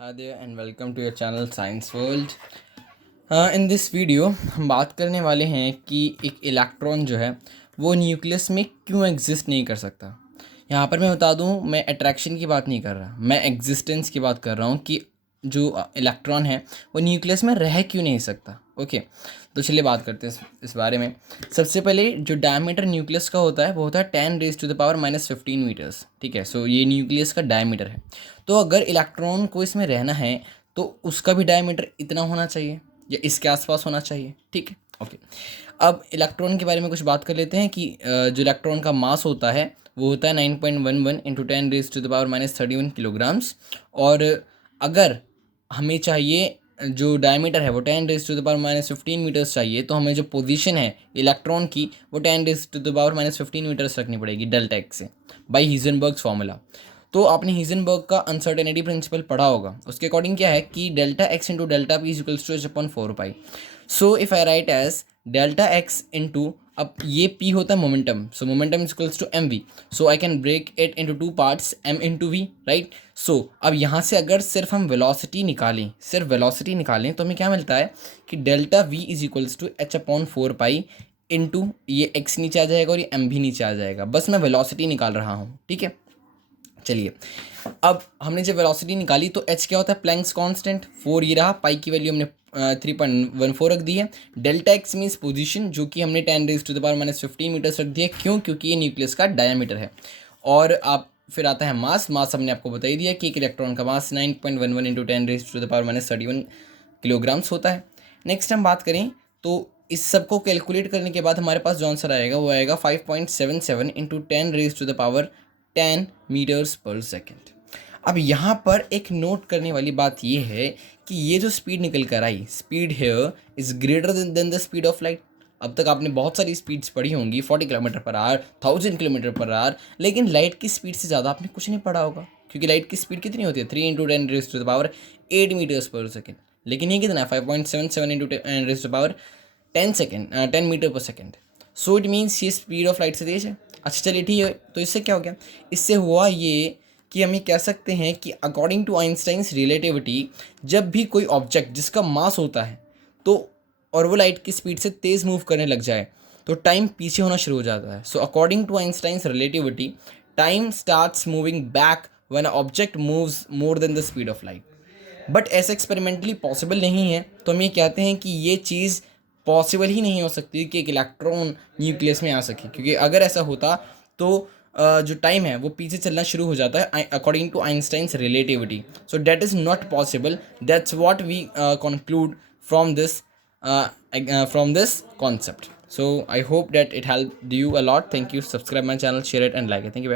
Hi there and welcome to your channel Science World. In this video हम बात करने वाले हैं कि एक इलेक्ट्रॉन जो है वो न्यूक्लियस में क्यों एग्जिस्ट नहीं कर सकता। यहाँ पर मैं बता दूँ, मैं अट्रैक्शन की बात नहीं कर रहा, मैं एग्जिस्टेंस की बात कर रहा हूँ कि जो इलेक्ट्रॉन है वो न्यूक्लियस में रह क्यों नहीं सकता। ओके, तो चलिए बात करते हैं इस बारे में। सबसे पहले जो डायमीटर न्यूक्लियस का होता है वो होता है 10⁻⁻⁻15 मीटर्स। ठीक है, सो ये न्यूक्लियस का डायमीटर है। तो अगर इलेक्ट्रॉन को इसमें रहना है तो उसका भी डायमीटर इतना होना चाहिए या इसके आसपास होना चाहिए। ठीक है, ओके। अब इलेक्ट्रॉन के बारे में कुछ बात कर लेते हैं कि जो इलेक्ट्रॉन का मास होता है वो होता है 9.11 इंटू 10⁻⁻31 किलोग्राम्स। और अगर हमें चाहिए जो डायमीटर है वो 10⁻⁻15 मीटर्स चाहिए, तो हमें जो पोजीशन है इलेक्ट्रॉन की वो 10⁻⁻15 मीटर्स रखनी पड़ेगी डेल्टा एक्स से, बाई हीजनबर्ग्स फार्मूला। तो आपने हीजनबर्ग का अनसर्टेनिटी प्रिंसिपल पढ़ा होगा, उसके अकॉर्डिंग क्या है कि delta X into delta P is equals to H upon 4 pi. So if I write as delta X into, अब ये पी होता है momentum, so momentum is equals to M V. So I can break it into two parts, M into V, right. So अब यहाँ से अगर सिर्फ हम वेलोसिटी निकालें, तो हमें क्या मिलता है कि delta V is equals to H upon 4 pi into ये एक्स नीचे आ जाएगा और ये एम भी नीचे आ जाएगा। बस मैं वेलोसिटी निकाल रहा हूँ, ठीक है। चलिए, अब हमने जब वेलोसिटी निकाली तो एच क्या होता है, प्लैंक्स कांस्टेंट 4 ये रहा, पाई की वैल्यू हमने 3.14 रख दी है। डेल्टा एक्स मीन्स पोजीशन, जो कि हमने 10⁻⁻15 मीटर्स रख दिया। क्यों? क्योंकि ये न्यूक्लियस का डायमीटर है। और आप फिर आता है मास हमने आपको बता ही दिया कि एक इलेक्ट्रॉन का मास 9.11 इंटू 10⁻⁻31 किलोग्राम्स होता है। नेक्स्ट हम बात करें तो इस सब को कैलकुलेट करने के बाद हमारे पास जो आंसर आएगा वो आएगा 5.77 इंटू 10⁻10 मीटर्स पर सेकेंड। अब यहाँ पर एक नोट करने वाली बात ये है कि ये जो स्पीड निकल कर आई, speed here is greater than the speed of light. अब तक आपने बहुत सारी स्पीड्स पढ़ी होंगी, 40 kilometre per hour, 1000 kilometre per hour, लेकिन लाइट की स्पीड से ज़्यादा आपने कुछ नहीं पढ़ा होगा, क्योंकि लाइट की स्पीड कितनी होती है 3 इंटू 10⁻8 मीटर्स पर सेकेंड। लेकिन ये कितना है 5.77 इंटू 10 मीटर पर सेकेंड। सो इट मीन्स ये स्पीड ऑफ लाइट से तेज है। अच्छा चलिए ठीक है, तो इससे क्या हो गया, इससे हुआ ये कि हम ये कह सकते हैं कि अकॉर्डिंग टू आइंस्टाइंस रिलेटिविटी, जब भी कोई ऑब्जेक्ट जिसका मास होता है तो और वो लाइट की स्पीड से तेज़ मूव करने लग जाए तो टाइम पीछे होना शुरू हो जाता है। So according to Einstein's relativity, time starts moving back when object moves more than the speed of light. But ऐसा एक्सपेरिमेंटली पॉसिबल नहीं है, तो हम ये कहते हैं कि ये चीज़ पॉसिबल ही नहीं हो सकती कि एक इलेक्ट्रॉन न्यूक्लियस में आ सके, क्योंकि अगर ऐसा होता तो जो टाइम है वो पीछे चलना शुरू हो जाता है according to Einstein's relativity. So that is not possible, that's what we conclude from this concept. So I hope that it helped you a lot. Thank you. Subscribe my channel, share it and like it. Thank you.